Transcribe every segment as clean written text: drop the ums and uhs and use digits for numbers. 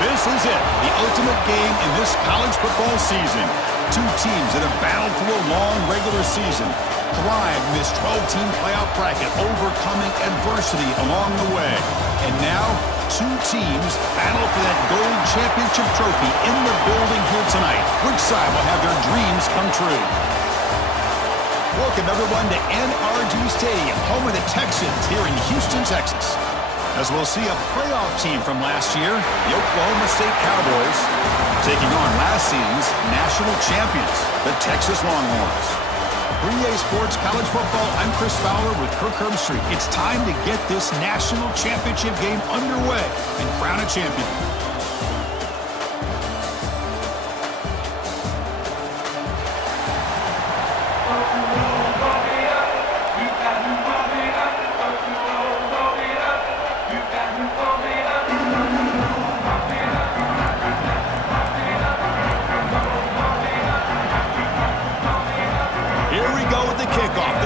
This is it, the ultimate game in this college football season. Two teams that have battled through a long regular season, thrived in this 12-team playoff bracket, overcoming adversity along the way. And now, two teams battle for that gold championship trophy in the building here tonight. Which side will have their dreams come true? Welcome, everyone, to NRG Stadium, home of the Texans here in Houston, Texas. As we'll see a playoff team from last year, the Oklahoma State Cowboys, taking on last season's national champions, the Texas Longhorns. 3A Sports College Football, I'm Chris Fowler with Kirk Herbstreit. It's time to get this national championship game underway and crown a champion.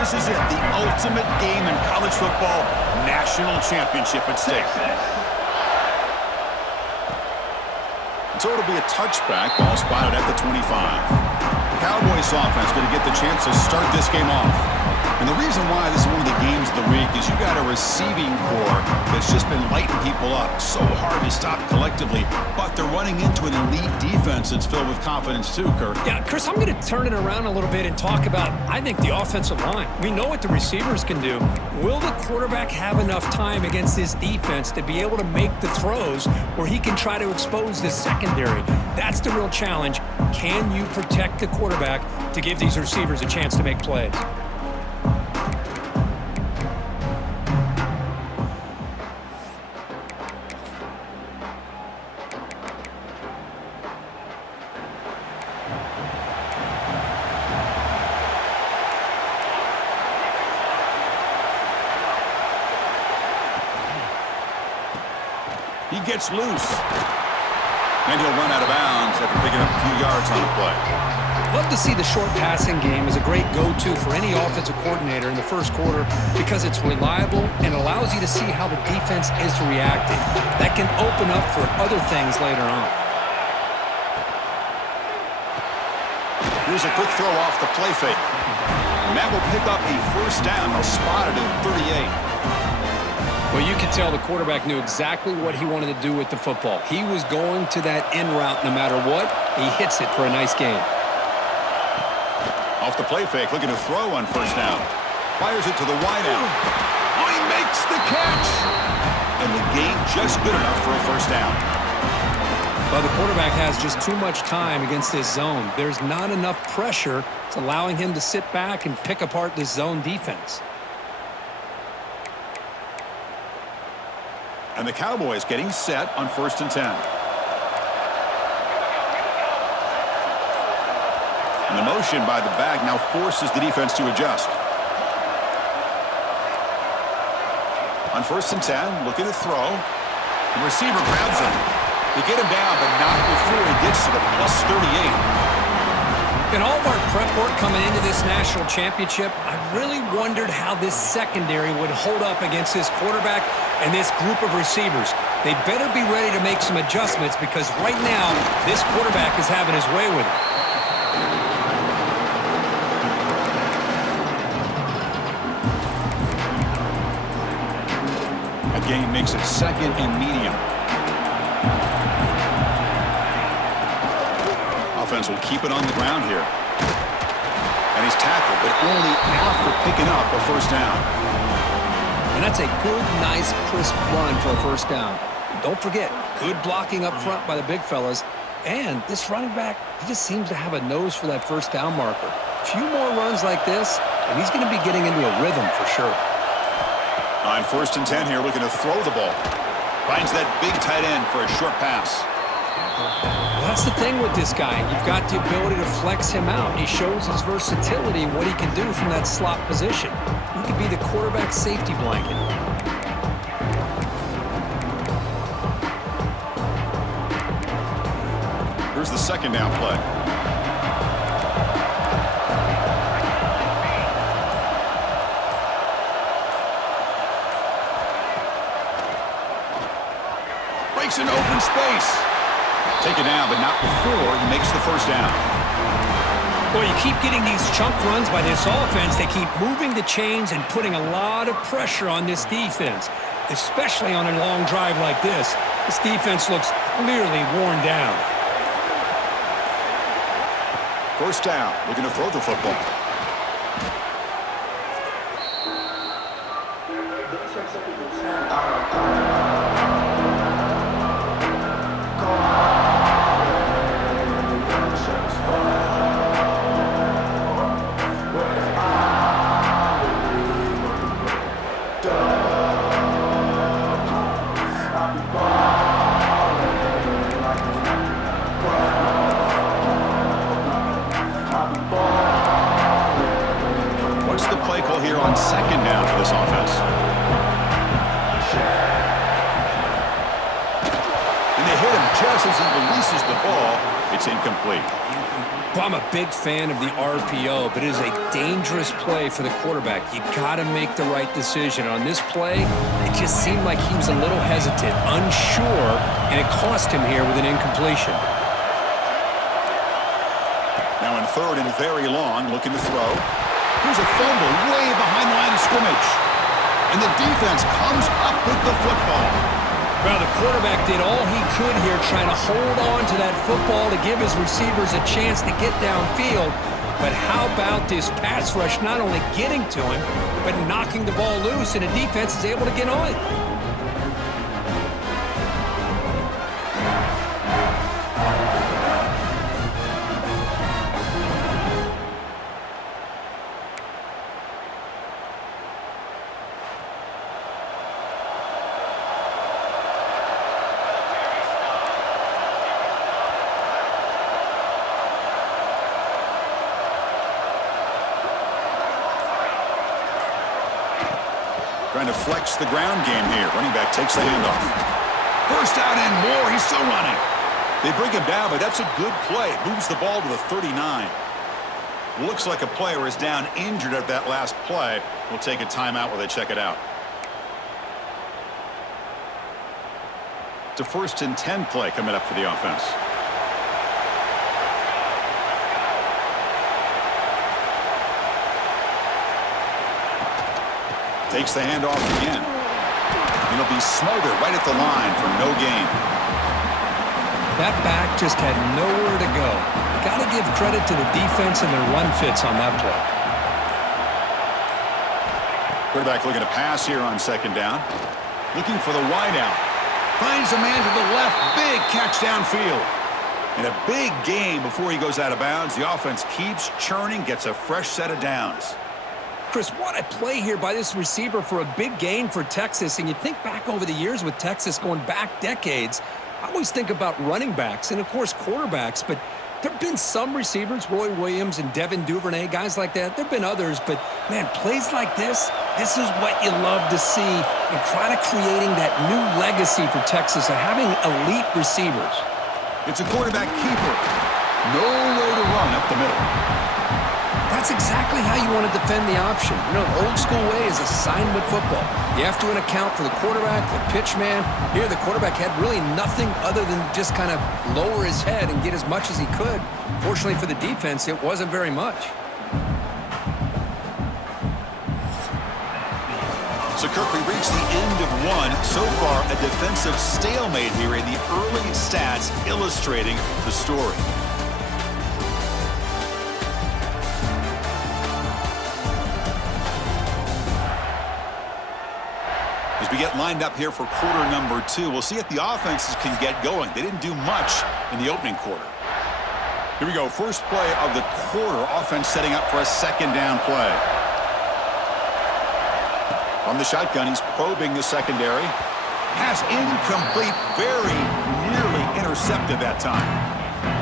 This is it, the ultimate game in college football, national championship at stake. So it'll be a touchback, ball spotted at the 25. The Cowboys offense going to get the chance to start this game off. And the reason why this is one of the games of the week is you got a receiving core that's just been lighting people up. So hard to stop collectively, but they're running into an elite defense that's filled with confidence too, Kirk. Yeah, Chris, I'm going to turn it around a little bit and talk about, I think, the offensive line. We know what the receivers can do. Will the quarterback have enough time against this defense to be able to make the throws where he can try to expose the secondary? That's the real challenge. Can you protect the quarterback to give these receivers a chance to make plays? He gets loose. And he'll run out of bounds after picking up a few yards on the play. Love to see the short passing game as a great go-to for any offensive coordinator in the first quarter because it's reliable and allows you to see how the defense is reacting. That can open up for other things later on. Here's a quick throw off the play fake. And that will pick up a first down. They'll spot it at 38. Well, you could tell the quarterback knew exactly what he wanted to do with the football. He was going to that in route no matter what. He hits it for a nice gain. Off the play fake, looking to throw on first down. Fires it to the wideout. Oh, he makes the catch! And the gain just good enough for a first down. Well, the quarterback has just too much time against this zone. There's not enough pressure. It's allowing him to sit back and pick apart this zone defense. And the Cowboys getting set on 1st and 10. And the motion by the back now forces the defense to adjust. On 1st and 10, looking to throw. The receiver grabs him. They get him down, but not before he gets to the plus 38. In all of our prep work coming into this national championship, I really wondered how this secondary would hold up against this quarterback and this group of receivers. They better be ready to make some adjustments because right now, this quarterback is having his way with it. A gain makes it 2nd and medium. Offense will keep it on the ground here. And he's tackled, but only after picking up a first down. And that's a good, nice, crisp run for a first down. Don't forget, good blocking up front by the big fellas. And this running back, he just seems to have a nose for that first down marker. A few more runs like this, and he's going to be getting into a rhythm for sure. On 1st and 10 here, looking to throw the ball. Finds that big tight end for a short pass. Well, that's the thing with this guy. You've got the ability to flex him out. He shows his versatility, what he can do from that slot position. He could be the quarterback safety blanket. Here's the 2nd down play. Breaks an open space. Take it down, but not before he makes the first down. Well, you keep getting these chunk runs by this offense. They keep moving the chains and putting a lot of pressure on this defense, especially on a long drive like this. This defense looks clearly worn down. First down, looking to throw the football. What's the play call here on second down for this offense? And they hit him just as he releases the ball. It's incomplete. Well, I'm a big fan of the RPO, but it is a dangerous play for the quarterback. You got to make the right decision. On this play, it just seemed like he was a little hesitant, unsure, and it cost him here with an incompletion. Now in third and very long, looking to throw. Here's a fumble way behind the line of scrimmage. And the defense comes up with the football. Well, the quarterback did all he could here trying to hold on to that football to give his receivers a chance to get downfield. But how about this pass rush not only getting to him, but knocking the ball loose, and the defense is able to get on it. Trying to flex the ground game here. Running back takes the handoff. First down and more. He's still running. They bring him down, but that's a good play. Moves the ball to the 39. Looks like a player is down injured at that last play. We'll take a timeout while they check it out. It's a 1st and 10 play coming up for the offense. Takes the handoff again. It'll be smothered right at the line for no gain. That back just had nowhere to go. Got to give credit to the defense and their run fits on that play. Quarterback looking to pass here on second down. Looking for the wideout. Finds a man to the left. Big catch downfield. And a big gain before he goes out of bounds. The offense keeps churning, gets a fresh set of downs. Chris, what a play here by this receiver for a big gain for Texas. And you think back over the years with Texas going back decades, I always think about running backs and, of course, quarterbacks. But there have been some receivers, Roy Williams and Devin Duvernay, guys like that. There have been others. But, man, plays like this is what you love to see and kind of creating that new legacy for Texas of having elite receivers. It's a quarterback keeper. Nowhere to run up the middle. That's exactly how you want to defend the option. You know, the old school way is assignment football. You have to account for the quarterback, the pitch man. Here, the quarterback had really nothing other than just kind of lower his head and get as much as he could. Fortunately for the defense, it wasn't very much. So, Kirk, we reached the end of one. So far, a defensive stalemate here in the early stats illustrating the story. As we get lined up here for quarter number 2, we'll see if the offenses can get going. They didn't do much in the opening quarter. Here we go. First play of the quarter. Offense setting up for a second down play. From the shotgun, he's probing the secondary. Pass incomplete. Very nearly intercepted that time.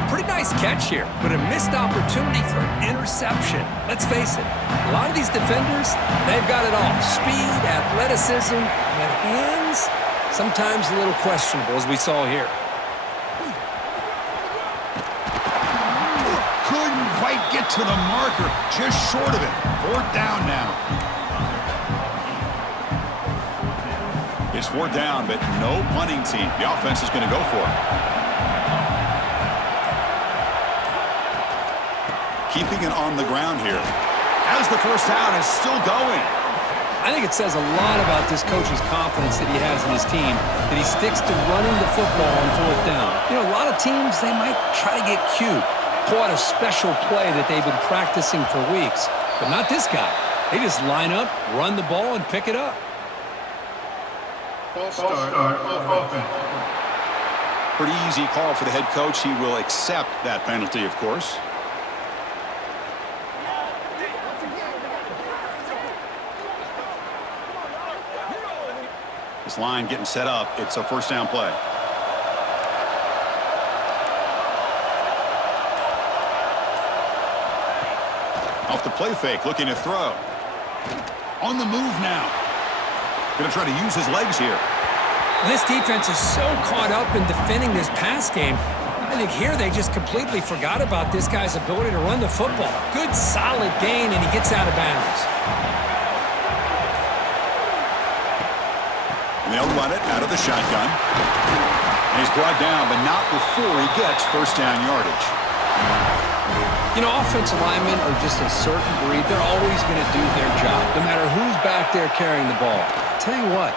Pretty nice catch here, but a missed opportunity for an interception. Let's face it, a lot of these defenders, they've got it all. Speed, athleticism, but hands, sometimes a little questionable, as we saw here. Couldn't quite get to the marker, just short of it. 4th down now. It's 4th down, but no punting team. The offense is going to go for it. keeping it on the ground here. As the first down is still going. I think it says a lot about this coach's confidence that he has in his team, that he sticks to running the football on fourth down. You know, a lot of teams, they might try to get cute, pull out a special play that they've been practicing for weeks. But not this guy. They just line up, run the ball, and pick it up. Pretty easy call for the head coach. He will accept that penalty, of course. This line getting set up. It's a first down play. Off the play fake, looking to throw. On the move now. Going to try to use his legs here. This defense is so caught up in defending this pass game. I think here they just completely forgot about this guy's ability to run the football. Good, solid gain, and he gets out of bounds. And they'll run it out of the shotgun. And he's brought down, but not before he gets first down yardage. You know, offensive linemen are just a certain breed. They're always going to do their job, no matter who's back there carrying the ball. I'll tell you what,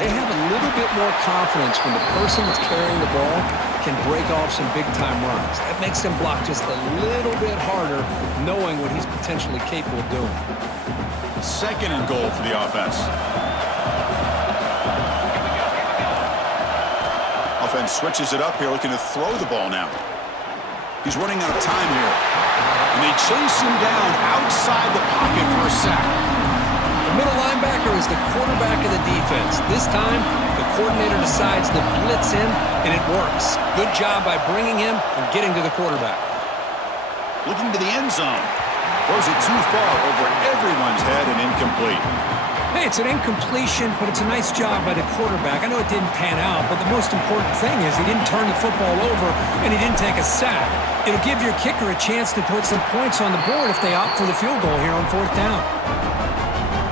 they have a little bit more confidence when the person that's carrying the ball can break off some big-time runs. That makes them block just a little bit harder, knowing what he's potentially capable of doing. Second and goal for the offense. Offense switches it up here, looking to throw the ball now. He's running out of time here. And they chase him down outside the pocket for a sack. The middle linebacker is the quarterback of the defense. This time, the coordinator decides to blitz him, and it works. Good job by bringing him and getting to the quarterback. Looking to the end zone. Throws it too far over everyone's head and incomplete. Hey, it's an incompletion, but it's a nice job by the quarterback. I know it didn't pan out, but the most important thing is he didn't turn the football over and he didn't take a sack. It'll give your kicker a chance to put some points on the board if they opt for the field goal here on fourth down.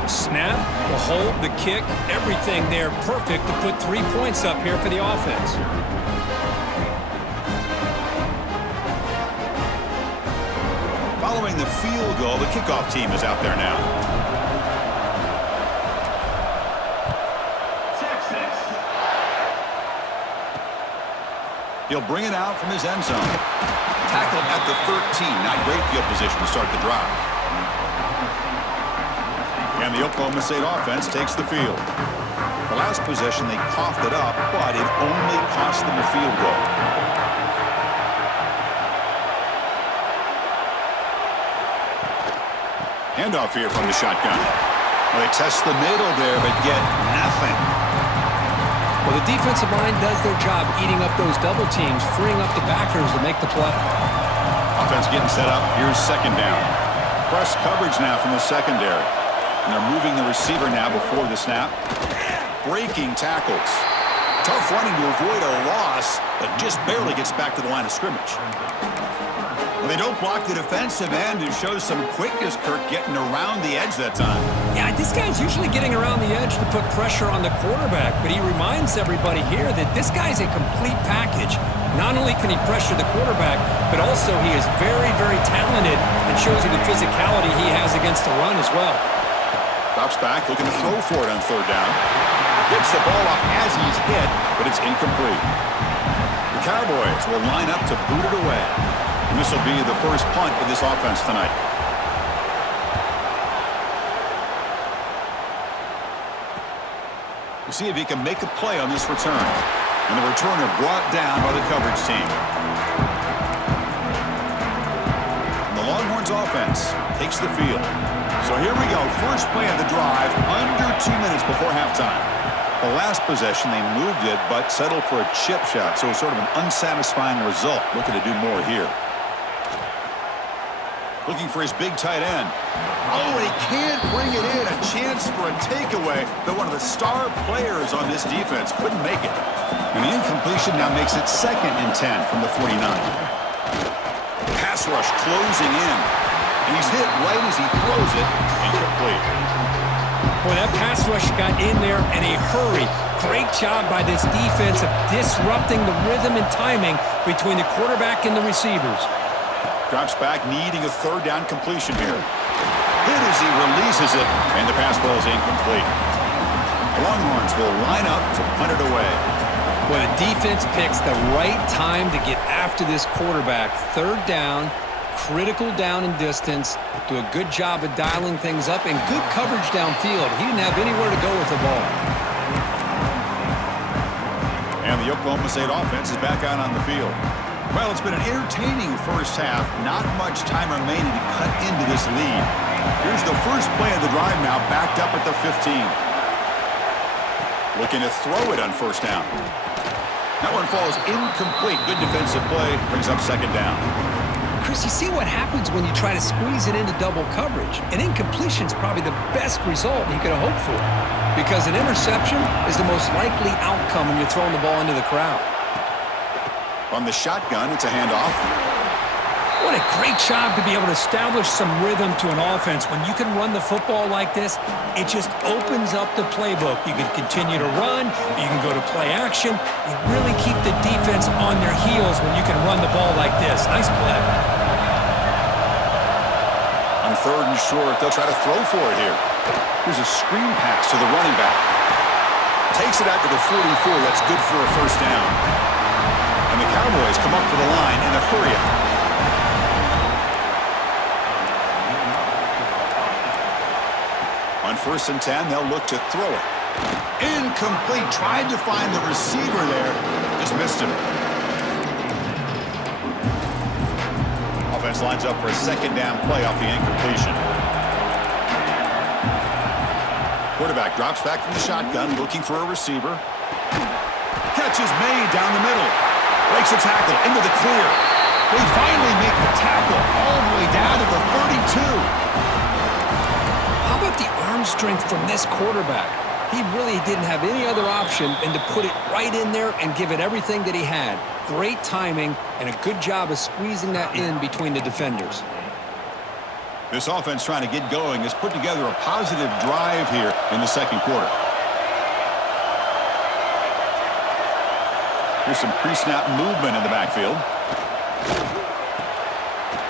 Snap, the hold, the kick, everything there perfect to put 3 points up here for the offense. Following the field goal, the kickoff team is out there now. He'll bring it out from his end zone. Tackle at the 13. Not great field position to start the drive. And the Oklahoma State offense takes the field. The last possession, they coughed it up, but it only cost them a field goal. Handoff here from the shotgun. Well, they test the middle there, but get nothing. Well, the defensive line does their job eating up those double teams, freeing up the backers to make the play. Offense getting set up. Here's second down. Press coverage now from the secondary. And they're moving the receiver now before the snap. Breaking tackles. Tough running to avoid a loss, but just barely gets back to the line of scrimmage. Well, they don't block the defensive end and shows some quickness, Kirk, getting around the edge that time. Yeah, this guy's usually getting around the edge to put pressure on the quarterback, but he reminds everybody here that this guy's a complete package. Not only can he pressure the quarterback, but also he is very, very talented and shows you the physicality he has against the run as well. Drops back, looking to throw for it on third down. Gets the ball off as he's hit, but it's incomplete. The Cowboys will line up to boot it away. And this will be the first punt for this offense tonight. We'll see if he can make a play on this return. And the returner brought down by the coverage team. And the Longhorns offense takes the field. So here we go. First play of the drive, under 2 minutes before halftime. The last possession, they moved it, but settled for a chip shot. So sort of an unsatisfying result. Looking to do more here. Looking for his big tight end. Oh, he can't bring it in. A chance for a takeaway, but one of the star players on this defense couldn't make it. And the incompletion now makes it 2nd and 10 from the 49. Pass rush closing in. And he's hit right as he throws it. Incomplete. Boy, that pass rush got in there in a hurry. Great job by this defense of disrupting the rhythm and timing between the quarterback and the receivers. Drops back, needing a third down completion here. Hit as he releases it, and the pass ball is incomplete. The Longhorns will line up to punt it away. Well, the defense picks the right time to get after this quarterback. Third down, critical down and distance. Do a good job of dialing things up and good coverage downfield. He didn't have anywhere to go with the ball. And the Oklahoma State offense is back out on the field. Well, it's been an entertaining first half. Not much time remaining to cut into this lead. Here's the first play of the drive now, backed up at the 15. Looking to throw it on first down. That one falls incomplete. Good defensive play. Brings up second down. Chris, you see what happens when you try to squeeze it into double coverage. An incompletion is probably the best result you could have hoped for, because an interception is the most likely outcome when you're throwing the ball into the crowd. On the shotgun, it's a handoff. What a great job to be able to establish some rhythm to an offense. When you can run the football like this, it just opens up the playbook. You can continue to run. You can go to play action. You really keep the defense on their heels when you can run the ball like this. Nice play. On third and short, they'll try to throw for it here. Here's a screen pass to the running back. Takes it out to the 44. That's good for a first down. And the Cowboys come up to the line in a hurry-up. On 1st and 10, they'll look to throw it. Incomplete. Tried to find the receiver there. Just missed him. Offense lines up for a second down play off the incompletion. Quarterback drops back from the shotgun, looking for a receiver. Catch is made down the middle. Breaks a tackle into the clear. They finally make the tackle all the way down to the 32. How about the arm strength from this quarterback? He really didn't have any other option than to put it right in there and give it everything that he had. Great timing and a good job of squeezing that in between the defenders. This offense trying to get going has put together a positive drive here in the second quarter. Here's some pre-snap movement in the backfield.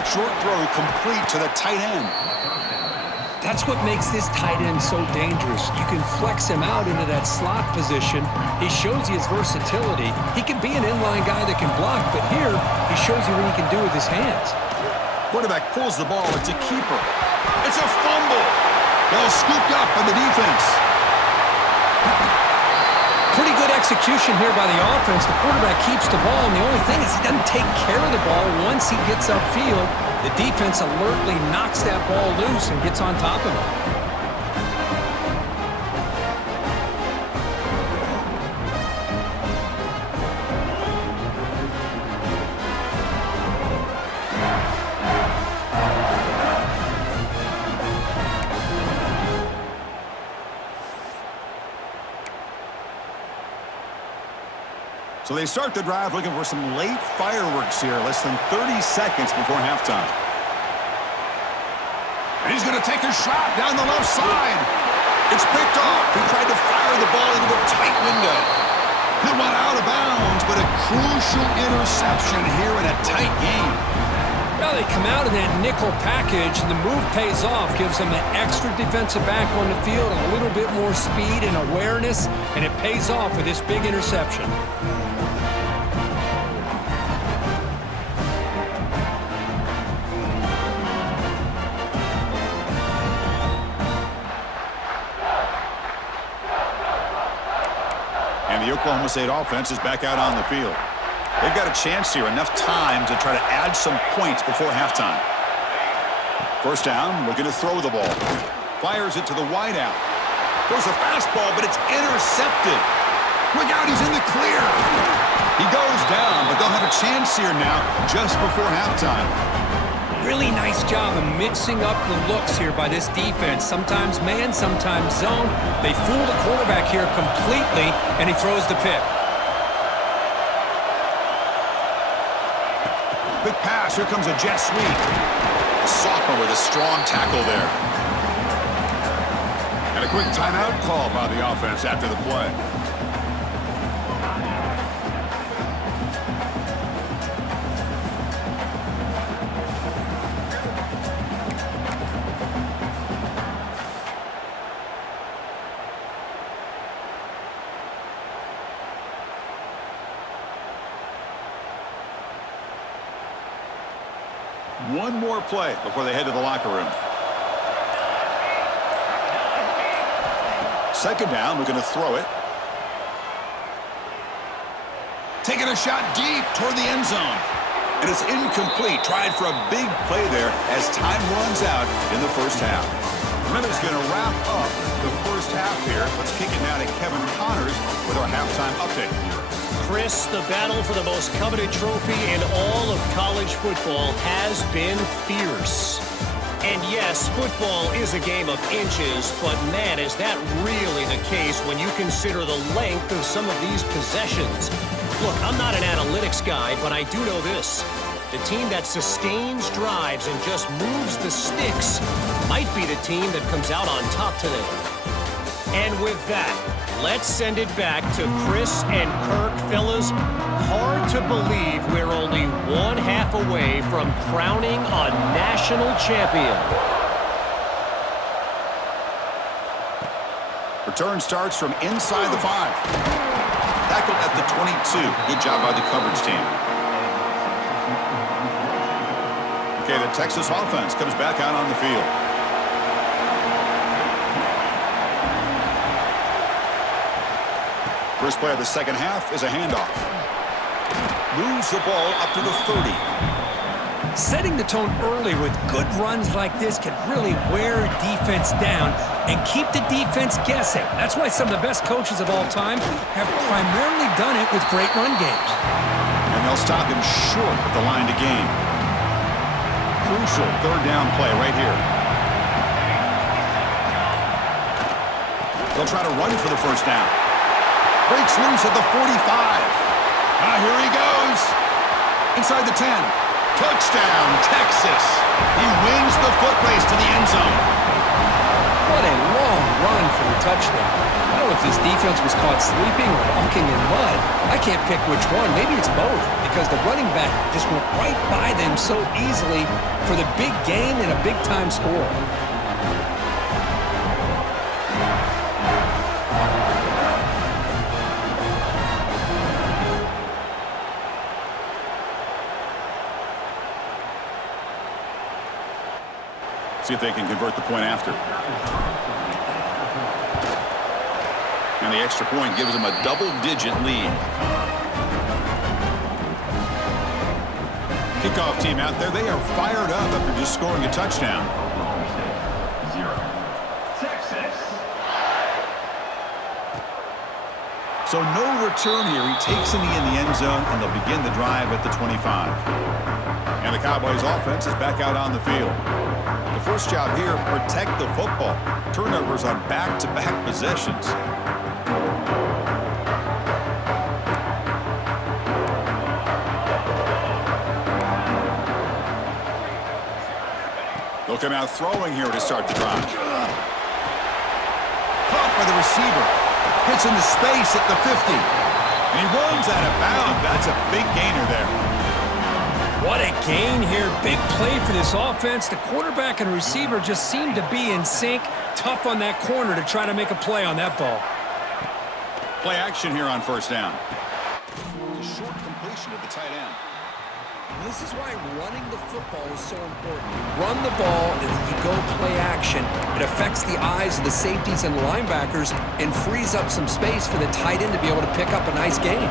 Short throw complete to the tight end. That's what makes this tight end so dangerous. You can flex him out into that slot position. He shows you his versatility. He can be an inline guy that can block, but here he shows you what he can do with his hands. Quarterback pulls the ball. It's a keeper. It's a fumble. Ball scooped up by the defense. Pretty good execution here by the offense. The quarterback keeps the ball, and the only thing is he doesn't take care of the ball once he gets upfield. The defense alertly knocks that ball loose and gets on top of it. So they start the drive looking for some late fireworks here, less than 30 seconds before halftime. And he's going to take a shot down the left side. It's picked off. He tried to fire the ball into a tight window. It went out of bounds, but a crucial interception here in a tight game. Well, they come out of that nickel package, and the move pays off, gives them an extra defensive back on the field, and a little bit more speed and awareness, and it pays off with this big interception. And the Oklahoma State offense is back out on the field. They've got a chance here, enough time to try to add some points before halftime. First down, looking to throw the ball. Fires it to the wideout. Throws a fastball, but it's intercepted. Look out, he's in the clear. He goes down, but they'll have a chance here now just before halftime. Really nice job of mixing up the looks here by this defense. Sometimes man, sometimes zone. They fool the quarterback here completely, and he throws the pick. Quick pass. Here comes a jet sweep. A sophomore with a strong tackle there. And a quick timeout call by the offense after the play. One more play before they head to the locker room. Second down, we're going to throw it. Taking a shot deep toward the end zone. And it's incomplete. Tried for a big play there as time runs out in the first half. Minutes going to wrap up the first half here. Let's kick it now to Kevin Connors with our halftime update. Chris, the battle for the most coveted trophy in all of college football has been fierce. And yes, football is a game of inches, but man, is that really the case when you consider the length of some of these possessions. Look, I'm not an analytics guy, but I do know this. The team that sustains drives and just moves the sticks might be the team that comes out on top today. And with that, let's send it back to Chris and Kirk. Fellas, hard to believe we're only one half away from crowning a national champion. Return starts from inside the 5. Tackled at the 22. Good job by the coverage team. Okay, the Texas offense comes back out on the field. First play of the second half is a handoff. Moves the ball up to the 30. Setting the tone early with good runs like this can really wear a defense down and keep the defense guessing. That's why some of the best coaches of all time have primarily done it with great run games. And they'll stop him short at the line to gain. Crucial third down play right here. They'll try to run for the first down. Breaks loose at the 45. Here he goes. Inside the 10. Touchdown, Texas. He wings the foot race to the end zone. What a long run for the touchdown. I don't know if this defense was caught sleeping or walking in mud. I can't pick which one. Maybe it's both, because the running back just went right by them so easily for the big gain and a big-time score. See if they can convert the point after. And the extra point gives them a double-digit lead. Kickoff team out there, they are fired up after just scoring a touchdown. So no return here. He takes in the end zone, and they'll begin the drive at the 25. And the Cowboys offense is back out on the field. The first job here, protect the football. Turnovers on back-to-back possessions. They'll come out throwing here to start the drive. Caught by the receiver. Hits into space at the 50. And he runs out of bounds. That's a big gainer there. What a gain here. Big play for this offense. The quarterback and receiver just seem to be in sync. Tough on that corner to try to make a play on that ball. Play action here on first down. The short completion of the tight end. This is why running the football is so important. Run the ball and then you go play action. It affects the eyes of the safeties and linebackers and frees up some space for the tight end to be able to pick up a nice gain.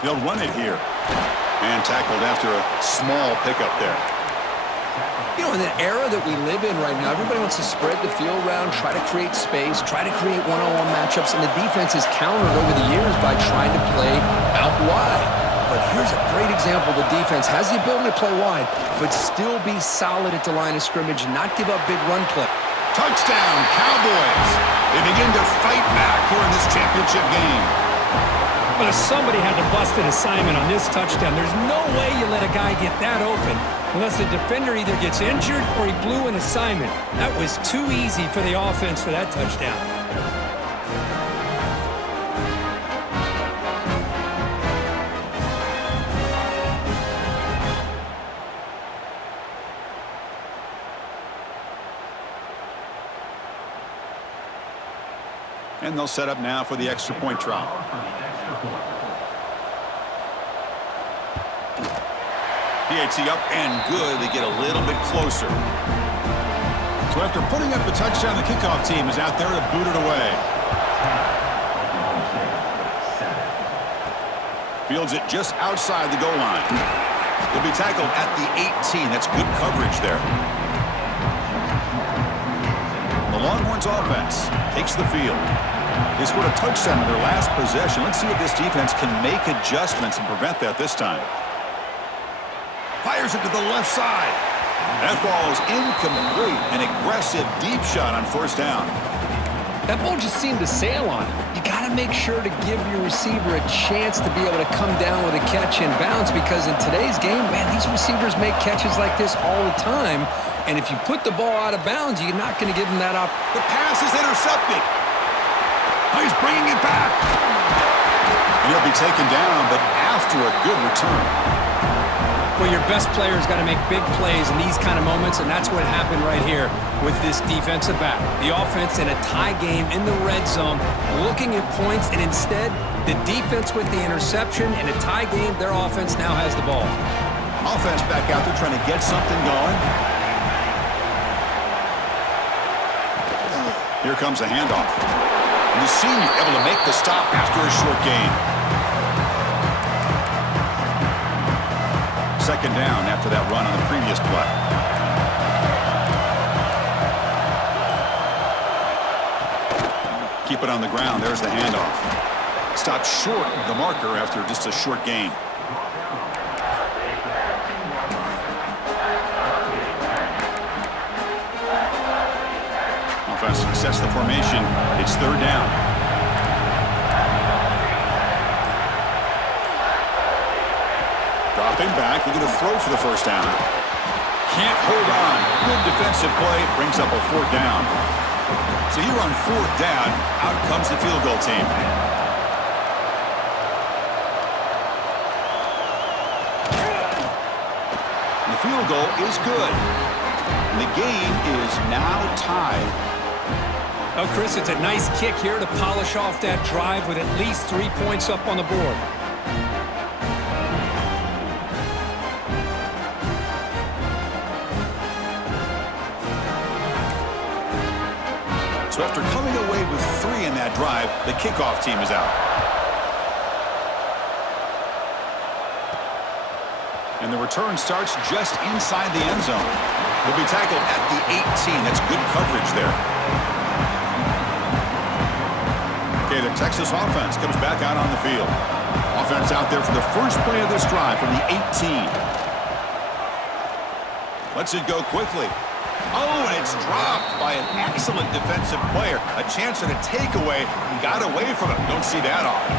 They'll run it here. And tackled after a small pickup there. You know, in the era that we live in right now, everybody wants to spread the field around, try to create space, try to create one-on-one matchups, and the defense is countered over the years by trying to play out wide. But here's a great example. The defense has the ability to play wide, but still be solid at the line of scrimmage, not give up big run play. Touchdown, Cowboys. They begin to fight back here in this championship game. But if somebody had to bust an assignment on this touchdown, there's no way you let a guy get that open unless the defender either gets injured or he blew an assignment. That was too easy for the offense for that touchdown. And they'll set up now for the extra point try. PAT up and good. They get a little bit closer. So after putting up the touchdown, the kickoff team is out there to boot it away. Fields it just outside the goal line. He'll be tackled at the 18. That's good coverage there. The Longhorns offense takes the field. They scored a touchdown in their last possession. Let's see if this defense can make adjustments and prevent that this time. Fires it to the left side. That ball is incomplete. An aggressive deep shot on first down. That ball just seemed to sail on him. You got to make sure to give your receiver a chance to be able to come down with a catch and bounce, because in today's game, man, these receivers make catches like this all the time. And if you put the ball out of bounds, you're not going to give them that up. The pass is intercepted. He's bringing it back. And he'll be taken down, but after a good return. Well, your best player's got to make big plays in these kind of moments, and that's what happened right here with this defensive back. The offense in a tie game in the red zone, looking at points, and instead, the defense with the interception. In a tie game, their offense now has the ball. Offense back out there trying to get something going. Here comes a handoff. And the senior able to make the stop after a short gain. Second down after that run on the previous play. Keep it on the ground. There's the handoff. Stopped short of the marker after just a short gain. Offense success the formation. It's third down. Dropping back, looking to throw for the first down. Can't hold on. Good defensive play, brings up a fourth down. So here on fourth down, out comes the field goal team. And the field goal is good. And the game is now tied. Oh, Chris, it's a nice kick here to polish off that drive with at least 3 points up on the board. So after coming away with 3 in that drive, the kickoff team is out. And the return starts just inside the end zone. Will be tackled at the 18. That's good coverage there. Okay, the Texas offense comes back out on the field. Offense out there for the first play of this drive from the 18. Lets it go quickly. Oh, and it's dropped by an excellent defensive player. A chance at a takeaway. Got away from it. Don't see that often.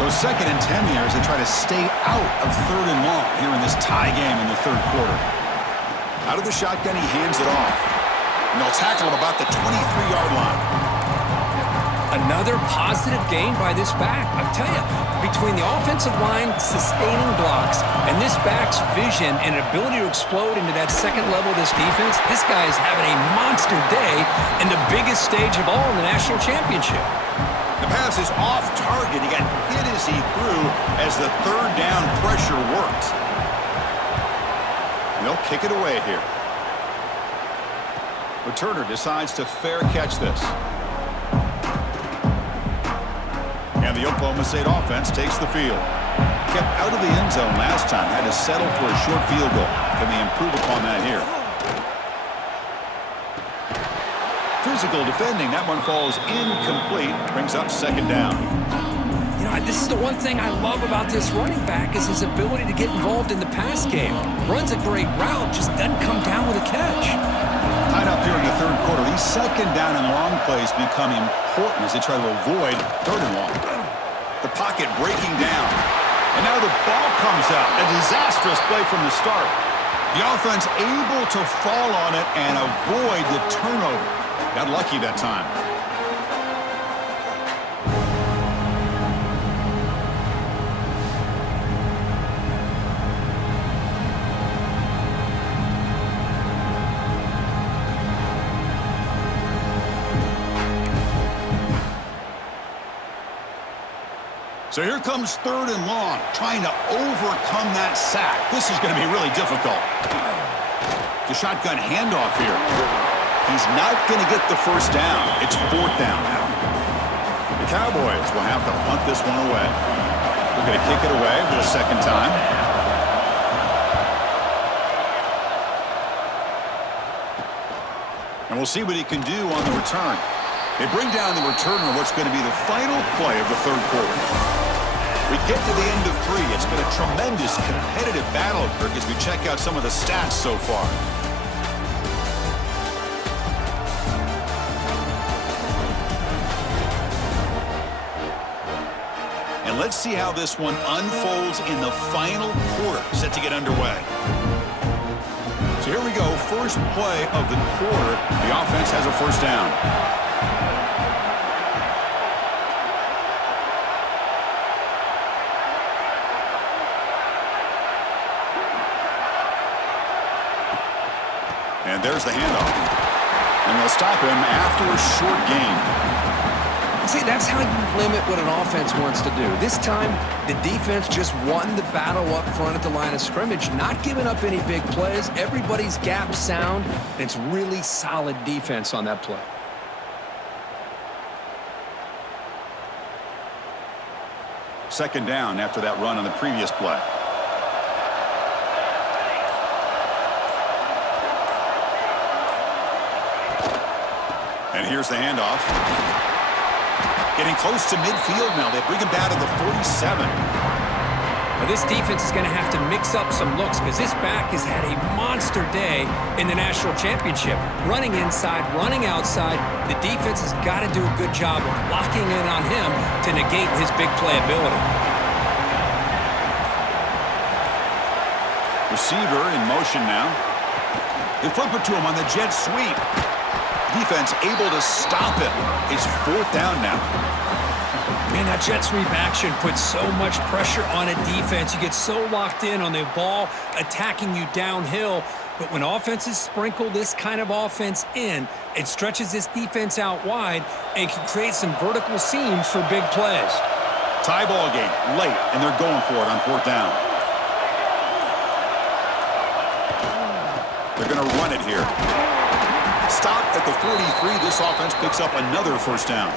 So 2nd and 10 here as they try to stay out of 3rd and long here in this tie game in the 3rd quarter. Out of the shotgun, he hands it off. And they'll tackle him about the 23-yard line. Another positive gain by this back. I tell you, between the offensive line sustaining blocks and this back's vision and ability to explode into that second level of this defense, this guy is having a monster day in the biggest stage of all in the national championship. The pass is off target. He got hit as he threw as the 3rd down pressure worked. And they'll kick it away here. Returner decides to fair catch this. And the Oklahoma State offense takes the field. Kept out of the end zone last time. Had to settle for a short field goal. Can they improve upon that here? Physical defending. That one falls incomplete. Brings up 2nd down. You know, this is the one thing I love about this running back is his ability to get involved in the pass game. Runs a great route, just doesn't come down with a catch. Tied up here in the 3rd quarter. These 2nd down and long plays become important as they try to avoid 3rd and long. The pocket breaking down. And now the ball comes out. A disastrous play from the start. The offense able to fall on it and avoid the turnover. Got lucky that time. So here comes 3rd and long, trying to overcome that sack. This is going to be really difficult. The shotgun handoff here. He's not going to get the first down. It's 4th down now. The Cowboys will have to punt this one away. They're going to kick it away for the 2nd time. And we'll see what he can do on the return. They bring down the return on what's going to be the final play of the 3rd quarter. We get to the end of 3. It's been a tremendous competitive battle, Kirk, as we check out some of the stats so far. And let's see how this one unfolds in the final quarter, set to get underway. So here we go, first play of the quarter. The offense has a 1st down. And there's the handoff. And they'll stop him after a short gain. See, that's how you limit what an offense wants to do. This time, the defense just won the battle up front at the line of scrimmage, not giving up any big plays. Everybody's gap sound, and it's really solid defense on that play. Second down after that run on the previous play. And here's the handoff. Getting close to midfield now. They bring him down to the 47. Now this defense is going to have to mix up some looks because this back has had a monster day in the national championship. Running inside, running outside. The defense has got to do a good job of locking in on him to negate his big play ability. Receiver in motion now. They flip it to him on the jet sweep. Defense able to stop him. It's 4th down now. Man, that jet sweep action puts so much pressure on a defense. You get so locked in on the ball attacking you downhill. But when offenses sprinkle this kind of offense in, it stretches this defense out wide and can create some vertical seams for big plays. Tie ball game late, and they're going for it on 4th down. They're going to run it here. Stop at the 43. This offense picks up another 1st down.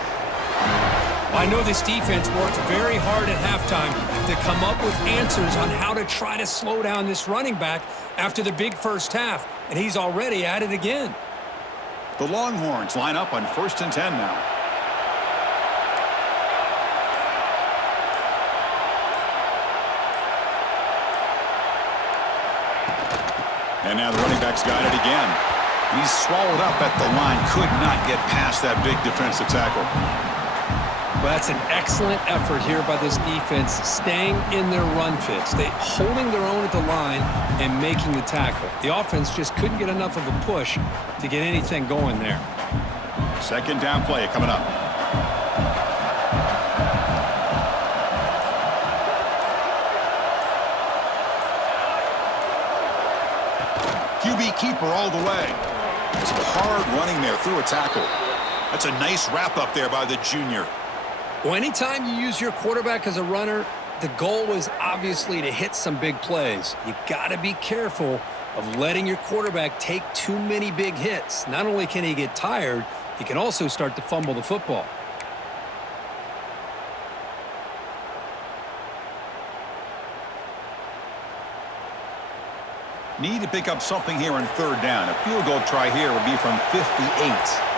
I know this defense worked very hard at halftime to come up with answers on how to try to slow down this running back after the big first half, and he's already at it again. The Longhorns line up on 1st and 10 now. And now the running back's got it again. He's swallowed up at the line. Could not get past that big defensive tackle. Well, that's an excellent effort here by this defense, staying in their run fits. They holding their own at the line and making the tackle. The offense just couldn't get enough of a push to get anything going there. 2nd down play coming up. QB keeper all the way. Some hard running there through a tackle. That's a nice wrap up there by the junior. Well, anytime you use your quarterback as a runner, the goal is obviously to hit some big plays. You got to be careful of letting your quarterback take too many big hits. Not only can he get tired, he can also start to fumble the football. Need to pick up something here on 3rd down. A field goal try here would be from 58.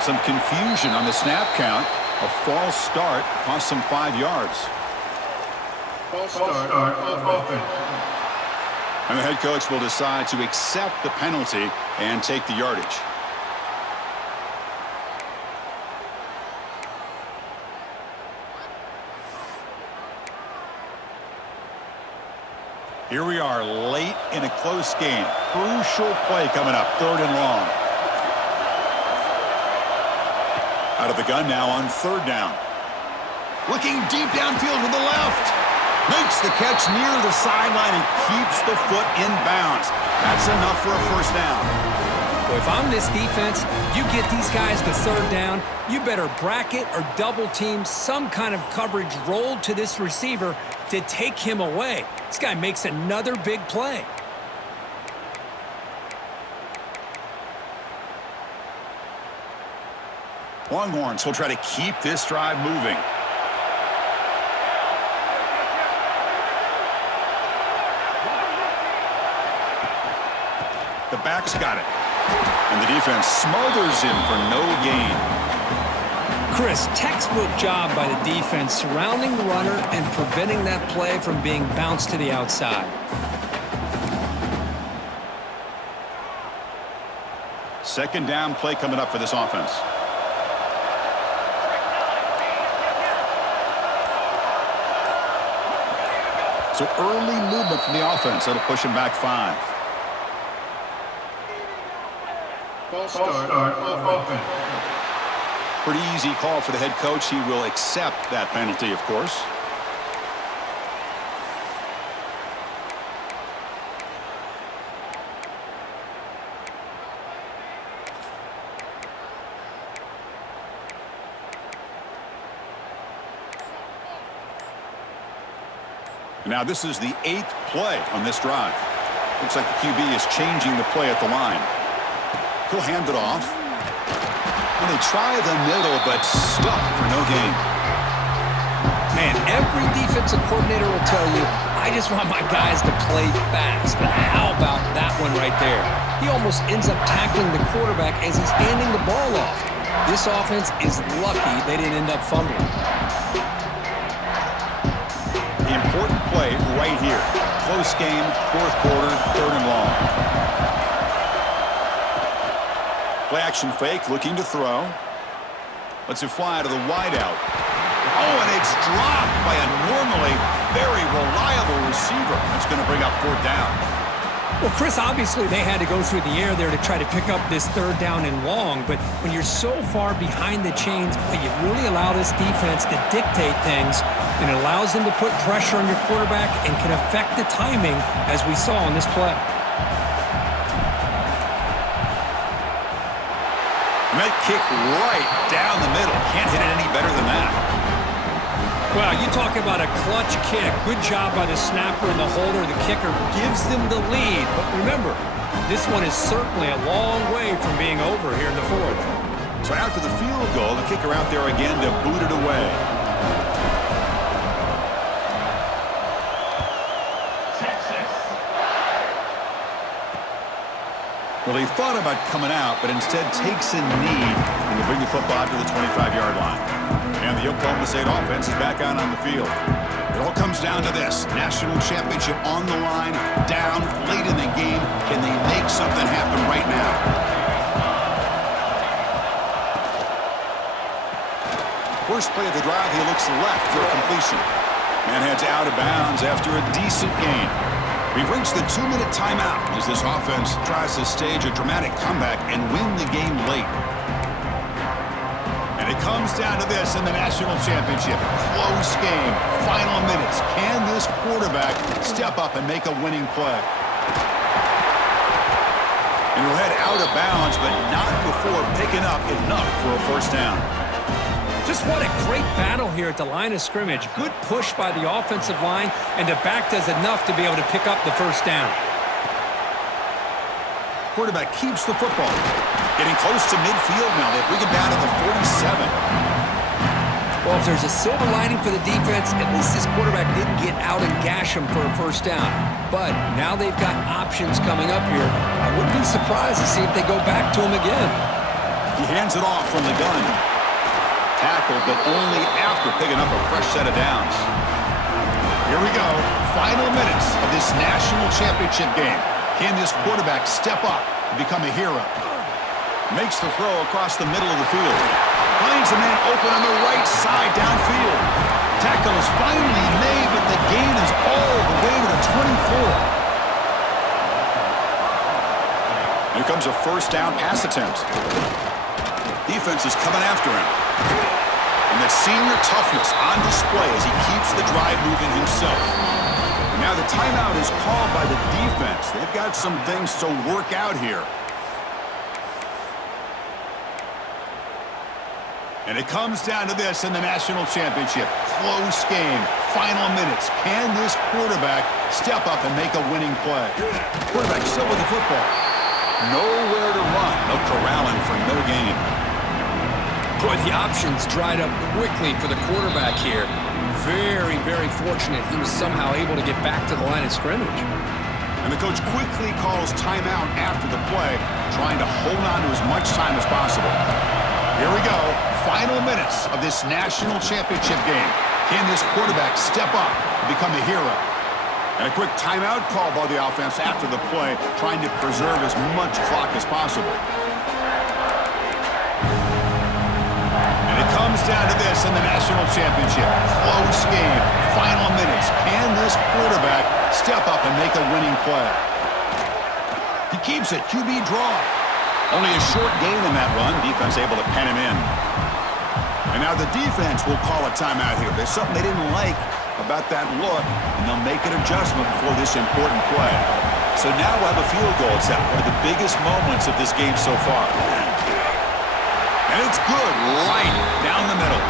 Some confusion on the snap count. A false start cost some 5 yards. False start of offense. And the head coach will decide to accept the penalty and take the yardage. Here we are late in a close game. Crucial play coming up, 3rd and long. Out of the gun now on 3rd down. Looking deep downfield to the left. Makes the catch near the sideline and keeps the foot in bounds. That's enough for a 1st down. Well, if I'm this defense, you get these guys to third down, you better bracket or double team some kind of coverage rolled to this receiver to take him away. This guy makes another big play. Longhorns will try to keep this drive moving. The back's got it. And the defense smothers him for no gain. Chris, textbook job by the defense surrounding the runner and preventing that play from being bounced to the outside. Second down play coming up for this offense. So early movement from the offense. That'll push him back 5. False start of offense. Pretty easy call for the head coach. He will accept that penalty, of course. Now this is the 8th play on this drive. Looks like the QB is changing the play at the line. He'll hand it off. And they try the middle, but stuck for no gain. Man, every defensive coordinator will tell you, I just want my guys to play fast. But how about that one right there? He almost ends up tackling the quarterback as he's handing the ball off. This offense is lucky they didn't end up fumbling. The important play right here. Close game, 4th quarter, 3rd and long. Play action fake, looking to throw. Lets it fly to the wideout. Oh, and it's dropped by a normally very reliable receiver. That's going to bring up 4th down. Well, Chris, obviously they had to go through the air there to try to pick up this 3rd down and long, but when you're so far behind the chains, you really allow this defense to dictate things, and it allows them to put pressure on your quarterback and can affect the timing, as we saw on this play. That kick right down the middle. Can't hit it any better than that. Well, you talk about a clutch kick. Good job by the snapper and the holder. The kicker gives them the lead. But remember, this one is certainly a long way from being over here in the 4th. So after the field goal, the kicker out there again to boot it away. Well, he thought about coming out, but instead takes a knee and will bring the football to the 25-yard line. And the Oklahoma State offense is back out on the field. It all comes down to this. National championship on the line, down late in the game. Can they make something happen right now? First play of the drive, he looks left for a completion. And heads out of bounds after a decent gain. We've reached the 2-minute timeout as this offense tries to stage a dramatic comeback and win the game late. And it comes down to this in the national championship. Close game, final minutes. Can this quarterback step up and make a winning play? And he'll head out of bounds, but not before picking up enough for a 1st down. Just what a great battle here at the line of scrimmage. Good push by the offensive line, and the back does enough to be able to pick up the 1st down. Quarterback keeps the football. Getting close to midfield now. They bring it down to the 47. Well, if there's a silver lining for the defense, at least this quarterback didn't get out and gash him for a 1st down. But now they've got options coming up here. I wouldn't be surprised to see if they go back to him again. He hands it off from the gun. Tackled, but only after picking up a fresh set of downs. Here we go. Final minutes of this national championship game. Can this quarterback step up and become a hero? Makes the throw across the middle of the field. Finds a man open on the right side downfield. Tackle is finally made, but the gain is all the way to the 24. Here comes a 1st down pass attempt. Defense is coming after him. And that senior toughness on display as he keeps the drive moving himself. And now the timeout is called by the defense. They've got some things to work out here. And it comes down to this in the national championship. Close game. Final minutes. Can this quarterback step up and make a winning play? Quarterback still with the football. Nowhere to run. They'll corral him for no gain. Boy, the options dried up quickly for the quarterback here. Very, very fortunate he was somehow able to get back to the line of scrimmage. And the coach quickly calls timeout after the play, trying to hold on to as much time as possible. Here we go. Final minutes of this national championship game. Can this quarterback step up and become a hero? And a quick timeout call by the offense after the play, trying to preserve as much clock as possible. And it comes down to this in the national championship. Close game. Final minutes. Can this quarterback step up and make a winning play? He keeps it. QB draw. Only a short gain in that run. Defense able to pen him in. And now the defense will call a timeout here. There's something they didn't like about that look, and they'll make an adjustment for this important play. So now we'll have a field goal. It's at one of the biggest moments of this game so far. And it's good right down the middle.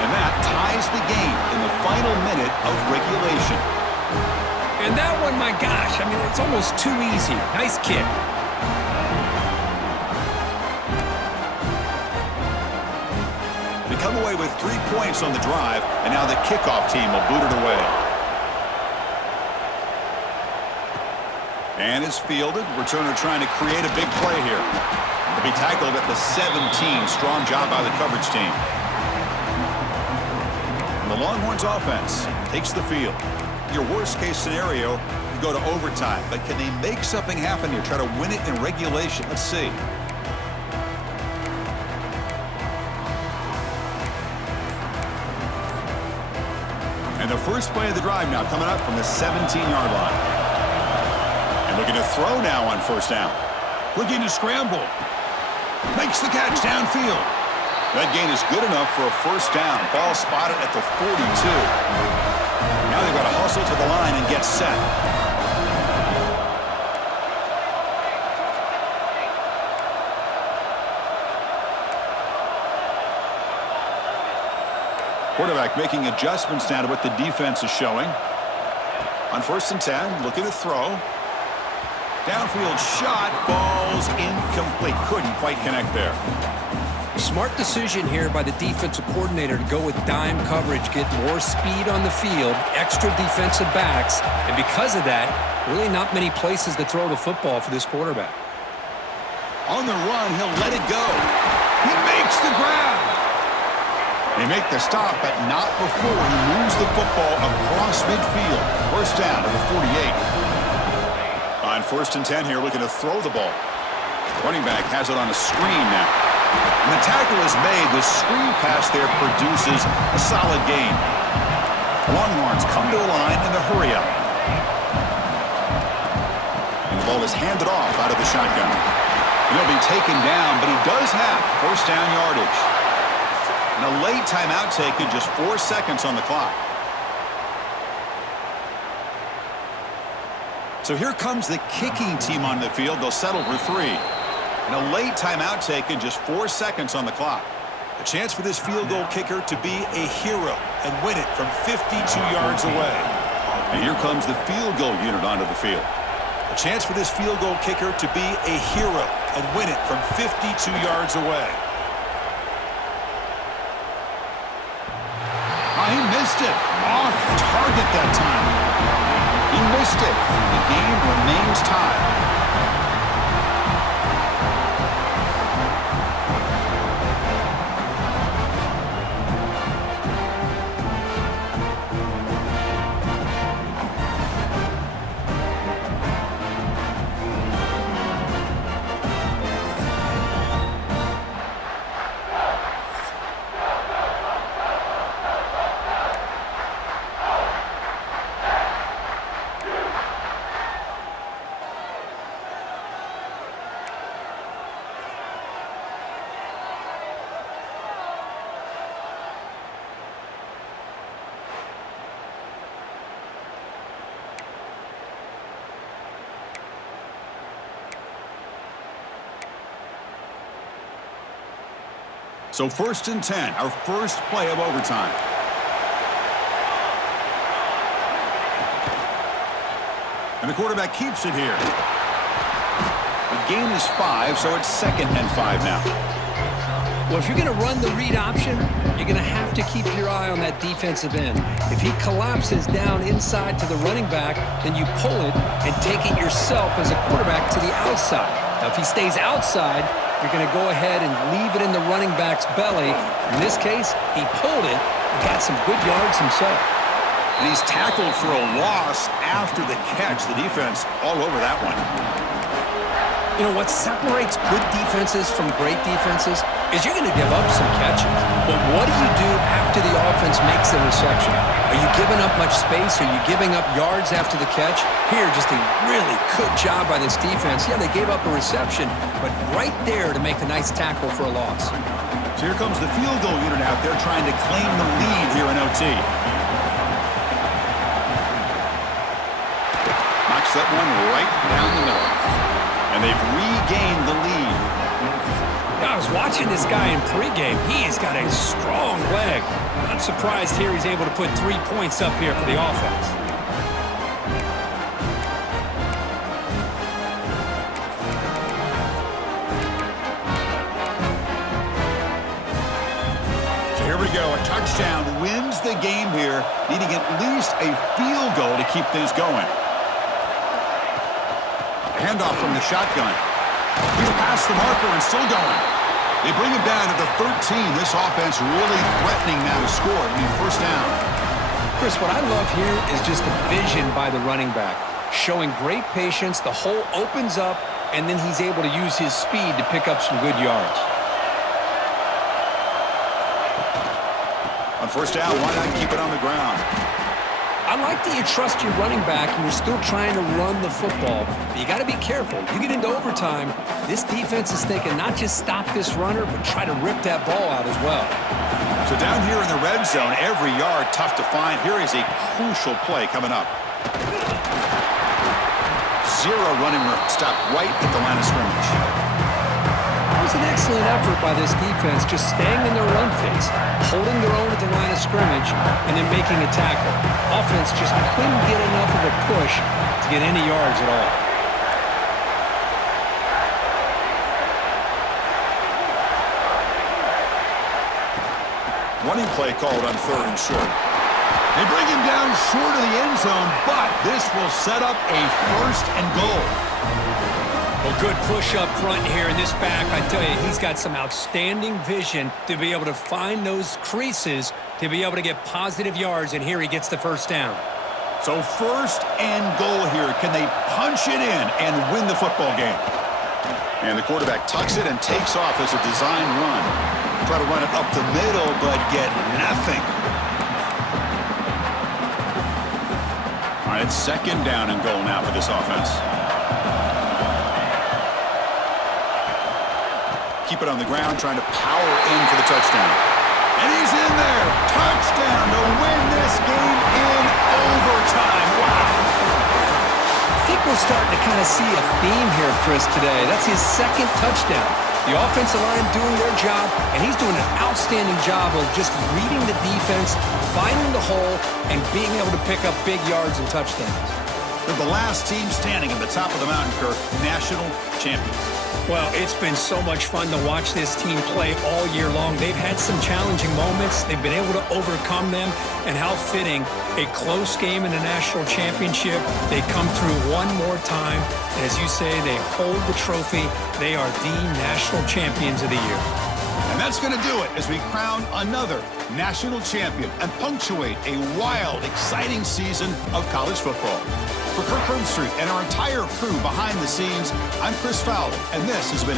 And that ties the game in the final minute of regulation. And that one, my gosh, I mean, it's almost too easy. Nice kick. Come away with 3 points on the drive, and now the kickoff team will boot it away. And it's fielded. Returner trying to create a big play here. To be tackled at the 17. Strong job by the coverage team. And the Longhorns offense takes the field. Your worst case scenario, you go to overtime. But can they make something happen here? Try to win it in regulation. Let's see. And the first play of the drive now coming up from the 17-yard line. And looking to throw now on first down. Looking to scramble. Makes the catch downfield. That gain is good enough for a first down. Ball spotted at the 42. Now they've got to hustle to the line and get set. Quarterback making adjustments now to what the defense is showing. On first and 10, looking to throw. Downfield shot, falls incomplete. Couldn't quite connect there. Smart decision here by the defensive coordinator to go with dime coverage, get more speed on the field, extra defensive backs, and because of that, really not many places to throw the football for this quarterback. On the run, he'll let it go. He makes the grab. They make the stop, but not before he moves the football across midfield. First down to the 48. On first and 10 here, looking to throw the ball. Running back has it on a screen now. And the tackle is made. The screen pass there produces a solid gain. Longhorns come to the line in the hurry up. And the ball is handed off out of the shotgun. He'll be taken down, but he does have first down yardage. And a late timeout taken, just 4 seconds on the clock. So here comes the kicking team on the field. They'll settle for 3. And a late timeout taken, just 4 seconds on the clock. A chance for this field goal kicker to be a hero and win it from 52 yards away. And here comes the field goal unit onto the field. A chance for this field goal kicker to be a hero and win it from 52 yards away. He missed it. Off target that time. He missed it. The game remains tied. So 1st and 10, our first play of overtime. And the quarterback keeps it here. The gain is 5, so it's 2nd and 5 now. Well, if you're going to run the read option, you're going to have to keep your eye on that defensive end. If he collapses down inside to the running back, then you pull it and take it yourself as a quarterback to the outside. Now, if he stays outside, you're going to go ahead and leave it in the running back's belly. In this case, he pulled it and got some good yards himself. And he's tackled for a loss after the catch. The defense all over that one. You know, what separates good defenses from great defenses is you're going to give up some catches. But what do you do after the offense makes the reception? Are you giving up much space? Are you giving up yards after the catch? Here, just a really good job by this defense. Yeah, they gave up a reception, but right there to make a nice tackle for a loss. So here comes the field goal unit out there trying to claim the lead here in OT. Knocks that one right down the middle. And they've regained the lead. I was watching this guy in pregame. He has got a strong leg. Not surprised here he's able to put 3 points up here for the offense. So here we go. A touchdown wins the game here, needing at least a field goal to keep things going. Handoff from the shotgun. He's past the marker and still going. They bring him down to the 13. This offense really threatening now to score. I mean, 1st down. Chris, what I love here is just the vision by the running back. Showing great patience. The hole opens up, and then he's able to use his speed to pick up some good yards. On 1st down, why not keep it on the ground? I like that you trust your running back and you're still trying to run the football. But you got to be careful. You get into overtime, this defense is thinking not just stop this runner, but try to rip that ball out as well. So down here in the red zone, every yard tough to find. Here is a crucial play coming up. 0 running room. Stop right at the line of scrimmage. It was an excellent effort by this defense, just staying in their run phase, holding their own at the line of scrimmage, and then making a tackle. Offense just couldn't get enough of a push to get any yards at all. Running play called on 3rd and short. They bring him down short of the end zone, but this will set up a 1st and goal. Well, good push up front here in this back. I tell you, he's got some outstanding vision to be able to find those creases to be able to get positive yards, and here he gets the 1st down. So 1st and goal here. Can they punch it in and win the football game? And the quarterback tucks it and takes off as a design run. Try to run it up the middle, but get nothing. All right, it's 2nd down and goal now for this offense. Keep it on the ground, trying to power in for the touchdown. And he's in there. Touchdown to win this game in overtime. Wow. I think we're starting to kind of see a theme here, Chris, today. That's his 2nd touchdown. The offensive line doing their job, and he's doing an outstanding job of just reading the defense, finding the hole, and being able to pick up big yards and touchdowns. They're the last team standing at the top of the mountain, Kirk, national champions. Well, it's been so much fun to watch this team play all year long. They've had some challenging moments. They've been able to overcome them. And how fitting, a close game in the national championship. They come through one more time. And as you say, they hold the trophy. They are the national champions of the year. And that's going to do it as we crown another national champion and punctuate a wild, exciting season of college football. For Kirk Herbstreit and our entire crew behind the scenes, I'm Chris Fowler, and this has been a